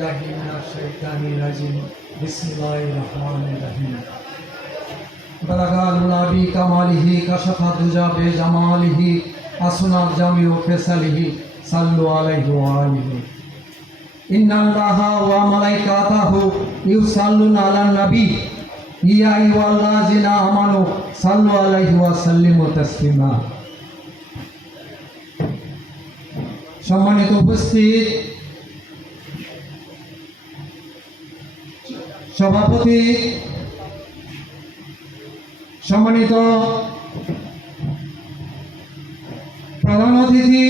बिल्लाहि मिनश शैतानिर रजीम बिस्मिल्लाहिर रहमानिर रहीम बलगालुल्लाबी कमालिही कशफा दुजा बेजमालिही असना जामिउ फैसलिही सल्लु अलैहि व आलिहि इन्नल्लाहा व मलाइकाताहु युसल्लुना अलन नबी या अय्युहाल्लाज़ीना आमानू सल्लु अलैहि व सल्लिमु तस्लीमा। सम्मानित उपस्थित सभापति, सम्मानित प्रधान अतिथि,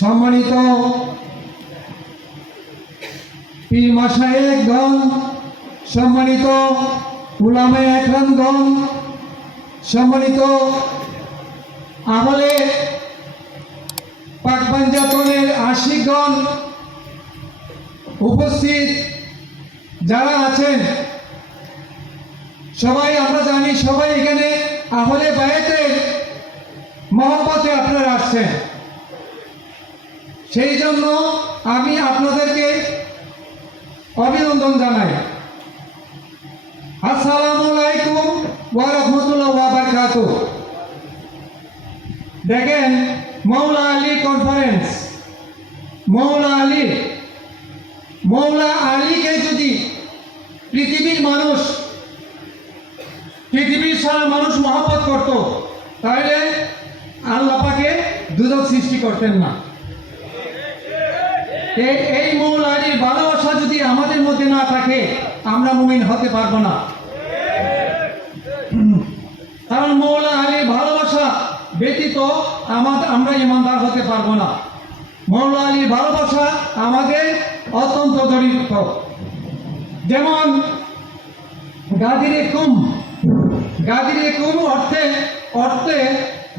सम्मानित पीर माशाয়েখগণ, सम्मानित উলামায়ে একরামগণ, सम्मानित আমলে পাকবাঞ্জাতনের আশিকগণ, উপস্থিত যারা আছেন সবাই আমরা জানি, সবাই এখানে আহলে বায়াতের মহব্বতে আপনারা আসছেন। সেই জন্য আমি আপনাদেরকে অভিনন্দন জানাই। আসসালামু আলাইকুম ওয়া রাহমাতুল্লাহি ওয়া বারাকাতুহু। দেখেন, মৌলা আলী কনফারেন্স, মৌলা আলীকে যদি পৃথিবীর সারা মানুষ মহব্বত করত, তাহলে আল্লাহ পাকে দুজক সৃষ্টি করতেন না। এই মৌলা আলীর ভালোবাসা যদি আমাদের মধ্যে না থাকে, আমরা মুমিন হতে পারবো না। কারণ মৌলা আলীর ভালোবাসা ব্যতীত আমরা ইমানদার হতে পারবো না। মৌলা আলীর ভালোবাসা আমাদের অত্যন্ত জড়িত। যেমন গাদিরে কুম অর্থে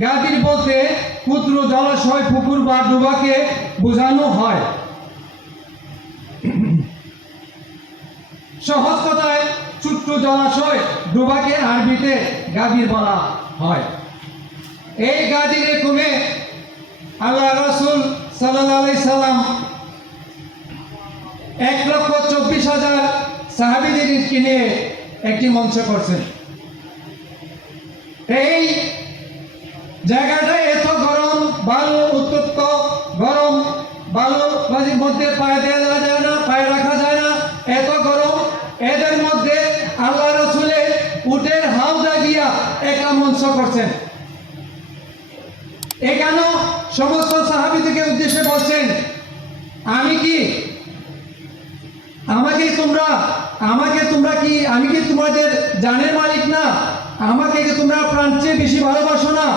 গাদির বলতে ক্ষুদ্র জলাশয়, পুকুর বা ডুবাকে বোঝানো হয়। সহজ কথায় ছোট্ট জলাশয়, ডুবাকে আরবিতে গাদির বলা হয়। এই গাদিরে কুমে আল্লাহ রাসূল সাল্লাল্লাহু আলাইহি সাল্লাম 1,24,000 সাহাবীদেরকে নিয়ে একটি মঞ্চ করছেন। এই জায়গাটা এত গরম, বালু উত্তপ্ত গরম, বালুর মধ্যে পায়ে দেওয়া যায় না, পায়ে রাখা যায় না, এত গরম। এদের মধ্যে আল্লাহ রাসূলের উটের হাওদা গিয়া একটা মঞ্চ করছেন। এখানে সমস্ত সাহাবীদেরকে উদ্দেশ্যে বলছেন, আমি কি তোমাদের জানের মালিক না? আমাকে কি তোমরা প্রাণ চেয়ে বেশি ভালোবাসো না?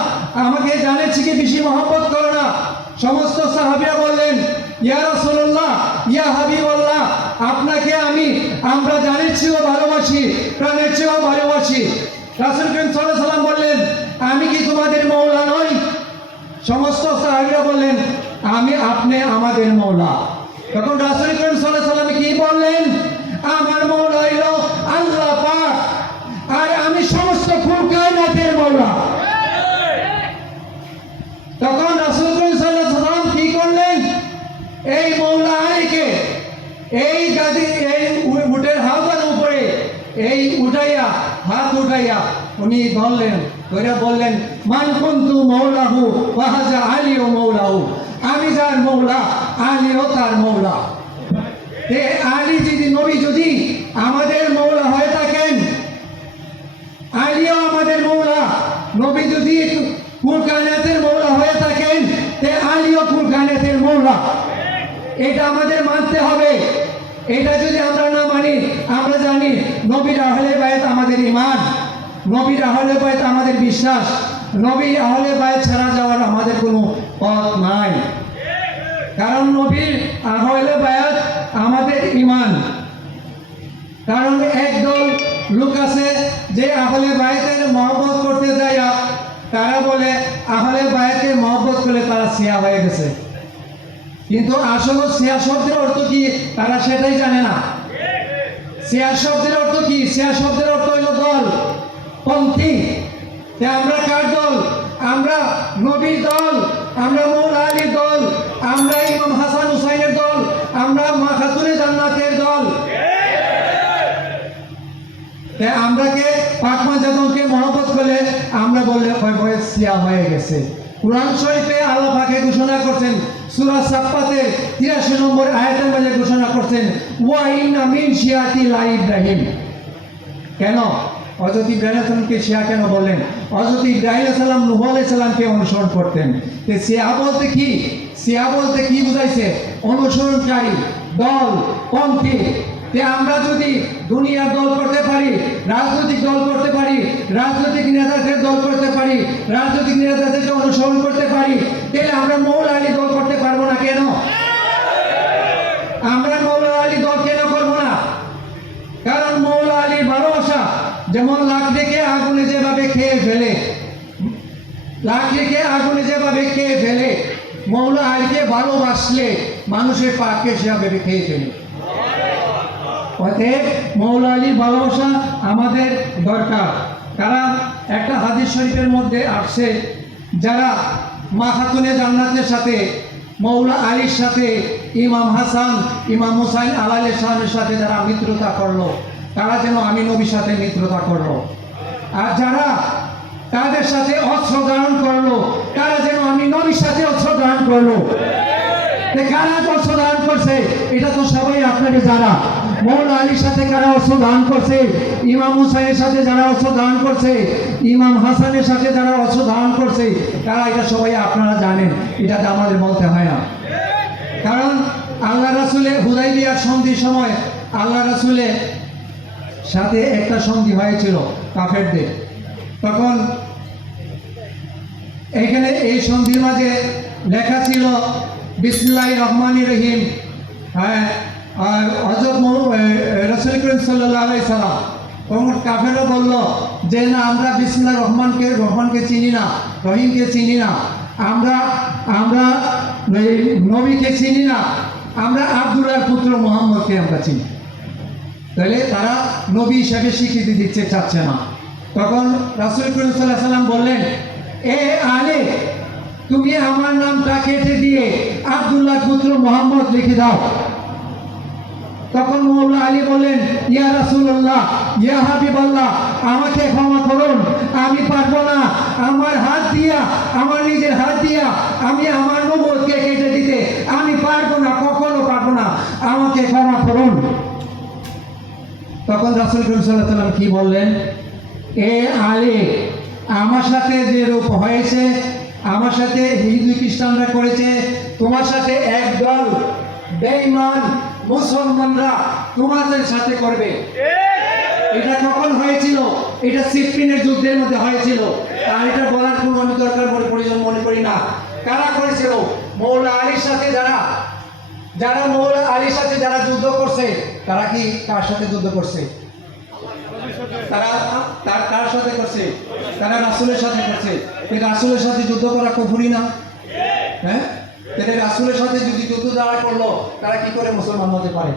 আমাকে জানের থেকে বেশি মহব্বত করো না? সমস্ত সাহাবীরা বললেন, ইয়া রাসূলুল্লাহ, ইয়া হাবিবাল্লাহ, আপনাকে আমরা জানের চেয়েও ভালোবাসি, প্রাণের চেয়েও ভালোবাসি। রাসূল করিম সাল্লাল্লাহু আলাইহি ওয়াসাল্লাম বললেন, আমি কি তোমাদের মওলা নই? সমস্ত সাহাবীরা বললেন, আপনি আমাদের মওলা। তখন রাসূল করিম সাল্লাল্লাহু আলাইহি ওয়াসাল্লাম কি বললেন? আমার মওলা হলো আল্লাহ পাক, আর আমি সমস্ত কুল কায়নাতের মওলা। তখন রাসূল করিম সাল্লাল্লাহু আলাইহি ওয়াসাল্লাম কি করলেন? এই মওলা আলীকে এই উটের হাওদার উপরে হাত উঠাইয়া উনি বললেন, মান কুনতু মওলাহু ওয়া হাযা আলীও মওলাহু, আমি যার মওলা, আলীও তার মওলা। আলী নবী যদি আমাদের মওলা হয়ে থাকেন, আলীও আমাদের মওলা। নবী যদি কুল কায়নাতের মওলা হয়ে থাকেন, আলীও কুল কায়নাতের মওলা। এটা আমাদের মানতে হবে। এটা যদি আমরা না মানি, আমরা জানি নবীর আহলে বায়াত আমাদের ঈমান, নবীর আহলে বায়াত আমাদের বিশ্বাস, নবীর আহলে বায়াত ছাড়া যাওয়ার আমাদের কোনো পথ নাই। কারণ নবীর আহলে বায়াত আমাদের ঈমান। কারণ একদল লোক আছে যে আহলে বায়াতের মহব্বত করতে যায়, তারা বলে আহলে বায়াতের মহব্বত করলে তারা শিয়া হয়ে গেছে। কিন্তু আসলে শিয়া শব্দের অর্থ কি তারা সেটাই জানে না। শিয়া শব্দের অর্থ কি? শিয়া শব্দের অর্থ হলো দল, পন্থী। আমরা কার দল? আমরা নবীর দল, আমরা মৌলা আলীর দল, আমরা ইমাম হাসান হুসাইনের দল, আমরা তাই আমরাকে পাক পাঞ্জাতনকে মহব্বত করলে আমরা বললে ভয় শিয়া হয়ে গেছে। কুরআন শরীফে আল্লাহ পাকে ঘোষণা করছেন, সূরা সাফফাতে 83 নম্বর আয়াতের মধ্যে ঘোষণা করছেন, ওয়া ইন্না মিন শিয়াতি লা ইব্রাহিম। কেন হযরত ইব্রাহিম আলাইহিসসালামকে শিয়া কেন বললেন? হযরত ইব্রাহিম আলাইহিস সালাম নূহ আলাইহিস সালামকে অনুসরণ করতেন। তে শিয়া বলতে কি? শিয়া বলতে কি বুঝাইছে? অনুসরণকারী দল, পন্থী। তে আমরা যদি দুনিয়ার দল করতে পারি, রাজনৈতিক দল করতে পারি, রাজনৈতিক নেতাদের দল করতে পারি, রাজনৈতিক নেতাদেরকে অনুসরণ করতে পারি, তাহলে আমরা মৌলা আলী দল করতে পারবো না কেন? আমরা মৌলা আলী দল কেন করবো না? কারণ মৌলা আলীর ভালোবাসা যেমন লাকড়িকে আগুনে যেভাবে খেয়ে ফেলে, লাকড়িকে আগুনে যেভাবে খেয়ে ফেলে, মৌলা আলীকে ভালোবাসলে মানুষের পাককে সেভাবে খেয়ে ফেলে। অতএব মৌলা আলীর ভালোবাসা আমাদের দরকার। কারণ একটা হাদিস শরীফের মধ্যে আসছে, যারা মা খাতুনে জান্নাতের সাথে, মৌলা আলীর সাথে, ইমাম হাসান, ইমাম হুসাইন আলাইহিসসালামের সাথে যারা মিত্রতা করলো, তারা যেন আমি নবীর সাথে মিত্রতা করলো। আর যারা তাদের সাথে অস্ত্র ধারণ করলো, তারা যেন আমি নবীর সাথে অস্ত্র ধারণ করলো। কারা অস্ত্র ধারণ করছে এটা তো সবাই আপনাকে জানা। মৌলা আলীর সাথে কারা অস্ত্র ধারণ করছে, ইমাম হুসাইনের সাথে যারা অস্ত্র ধারণ করছে, ইমাম হাসানের সাথে যারা অস্ত্র ধারণ করছে, তারা এটা সবাই আপনারা জানেন, এটাতে আমাদের বলতে হয় না। কারণ আল্লাহ রাসূলের হুদাইবিয়ার সন্ধির সময় আল্লাহ রাসূলের সাথে একটা সন্ধি হয়েছিল কাফেরদের। তখন এখানে এই সন্ধির মাঝে লেখা ছিল বিসমিল্লাহির রহমানির রহিম। হ্যাঁ, আর হযরত রাসূল করিম সাল্লাল্লাহু আলাইহি সাল্লাম, তখন কাফেররা বলল যে না, আমরা বিসমিল্লাহির রহমানকে চিনি না, রহিমকে চিনি না, আমরা নবীকে চিনি না, আমরা আব্দুল্লাহর পুত্র মুহাম্মদকে আমরা চিনি। তাহলে তারা নবী হিসাবে স্বীকৃতি দিতে চাচ্ছে না। তখন রাসূল করিম সাল্লাল্লাহু আলাইহি সাল্লাম বললেন, এ আলে, তুমি আমার নামটা কেটে দিয়ে আব্দুল্লাহ পুত্র মুহাম্মদ লিখে দাও। তখন মৌলা আলী বললেন, ইয়া রাসূলুল্লাহ, ইয়া হাবিবাল্লাহ, আমাকে ক্ষমা করুন, আমি পারবো না, আমার হাত দিয়া, আমার নিজের হাত দিয়া আমি আমার নবুয়তকে কেটে দিতে আমি পারবো না, কখনো পারবো না, আমাকে ক্ষমা করুন। তখন রাসূল করিম সাল্লাল্লাহু আলাইহি সাল্লাম কি বললেন? এ আলী, আমার সাথে যে রূপ হয়েছে, আমার সাথে হিন্দু খ্রিস্টানরা করেছে, তোমার সাথে একদল বেঈমান মুসলমানরা তোমাদের সাথে করবে। এটা কখন হয়েছিল? এটা সিফিনের যুদ্ধের মধ্যে হয়েছিল। আর এটা বলার কোনো আমি দরকার প্রয়োজন মনে করি না। কারা করেছিল? মৌলা আলীর সাথে যারা মৌলা আলীর সাথে যারা যুদ্ধ করছে, তারা কি কার সাথে যুদ্ধ করছে? তারা কার সাথে করছে? তারা রাসূলের সাথে করছে। এই রাসূলের সাথে যুদ্ধ করা কুফরি না? হ্যাঁ, তাহলে রাসূলের সাথে যদি যুদ্ধ দাঁড় করলো, তারা কি করে মুসলমান হতে পারে?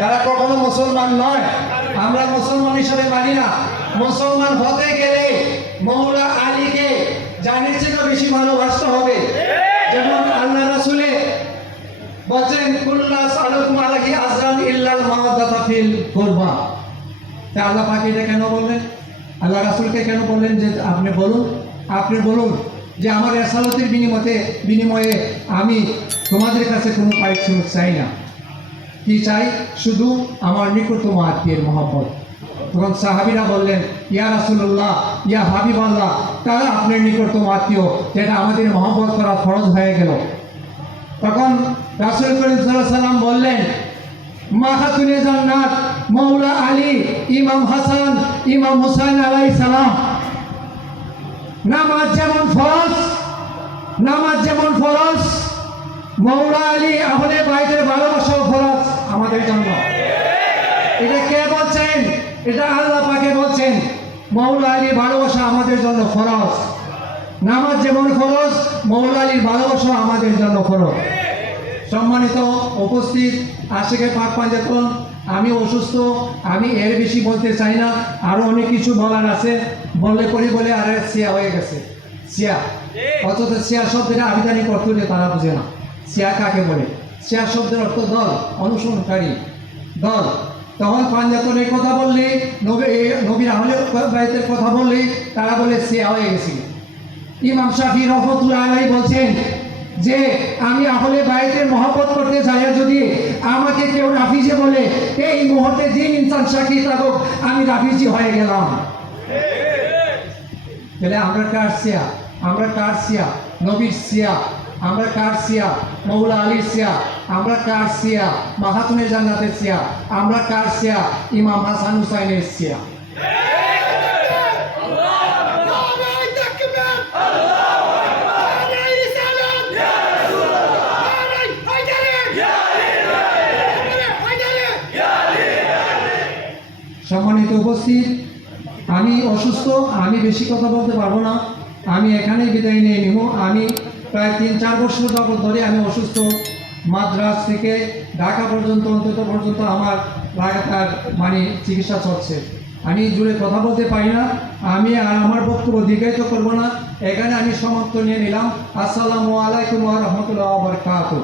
তারা কখনো মুসলমান নয়। আমরা মুসলমান হিসেবে মানি না। মুসলমান হতে গেলে মৌলা আলীকে জানের চেয়ে বেশি ভালোবাসতে হবে। যেমন আল্লাহ রাসূলে বলেন, কুল্লা সালাতুম আলাইহি আজরান ইল্লাল মাওয়াদাতা ফিল কুরবা। তা আল্লাহ পাক এটা কেন বললেন? আল্লাহ রাসূলকে কেন বললেন যে আপনি বলুন যে আমার রিসালাতের বিনিময়ে আমি তোমাদের কাছে কোনো পারিশ্রমিক চাই না। কি চাই? শুধু আমার নিকটতম আত্মীয়ের মহব্বত। তখন সাহাবীরা বললেন, ইয়া রাসূলুল্লাহ, ইয়া হাবিবাল্লাহ, তারা আপনার নিকটতম আত্মীয়, যেটা আমাদের মহব্বত করা ফরজ হয়ে গেল। তখন রাসূল করিম সাল্লাল্লাহু আলাইহি সাল্লাম বললেন, মা খাতুনে জান্নাত মৌলা আলী, ইমাম হাসান, ইমাম হুসাইন আলাইহিস সালাম, নামাজ যেমন ফরজ, মৌলা আলী আহলে বাইতের ভালোবাসা ফরজ আমাদের জন্য। এটা কে বলছেন? এটা আল্লাহ পাকে বলছেন। মৌলা আলীর ভালোবাসা আমাদের জন্য ফরজ। নামাজ যেমন ফরজ, মৌলা আলীর ভালোবাসা আমাদের জন্য ফরজ। সম্মানিত উপস্থিত আশিকে পাক পাঞ্জাতন, আমি অসুস্থ, আমি এর বেশি বলতে চাই না। আরও অনেক কিছু বলার আছে, বলে আর শিয়া হয়ে গেছে। শিয়া অথচ শিয়া শব্দের আবিধানিক অর্থ দিয়ে তারা বুঝে না। শিয়া কাকে বলে? শিয়া শব্দের অর্থ দল, অনুসরণকারী দল। তখন পাঞ্জাতনের কথা বললে, নবীর আহলে বাইতের কথা বললে তারা বলে সিয়া হয়ে গেছিল। ইমাম শাফি রহমতুল্লাহ আলাইহি বলছেন যে আমি আহলে বাইতের মহব্বত করতে যাইয়া যদি আমাকে কেউ রাফিজি বলে, এই মুহূর্তে যে ইনসান সাক্ষী থাকুক আমি রাফিজি হয়ে গেলাম। তাহলে আমরা কার সিয়া? আমরা কার সিয়া? নবীর সিয়া। আমরা কার সিয়া? মৌলা আলীর সিয়া। আমরা কার সিয়া? মাহাতুনে জান্নাতের সিয়া। আমরা কার সিয়া? ইমাম হাসান হুসাইনের সিয়া। সম্মানিত উপস্থিত, আমি অসুস্থ, আমি বেশি কথা বলতে পারবো না, আমি এখানেই বিদায় নিয়ে নিব। আমি প্রায় 3-4 বছর যাবত ধরে আমি অসুস্থ। মাদ্রাজ থেকে ঢাকা পর্যন্ত অন্তত পর্যন্ত আমার লাগাতার চিকিৎসা চলছে। আমি জুড়ে কথা বলতে পারি না, আমি আর আমার বক্তব্য দীর্ঘায়িত করবো না, এখানে আমি সমাপ্ত নিয়ে নিলাম। আসসালামু আলাইকুম ওয়া রাহমাতুল্লাহি ওয়া বারাকাতুহু।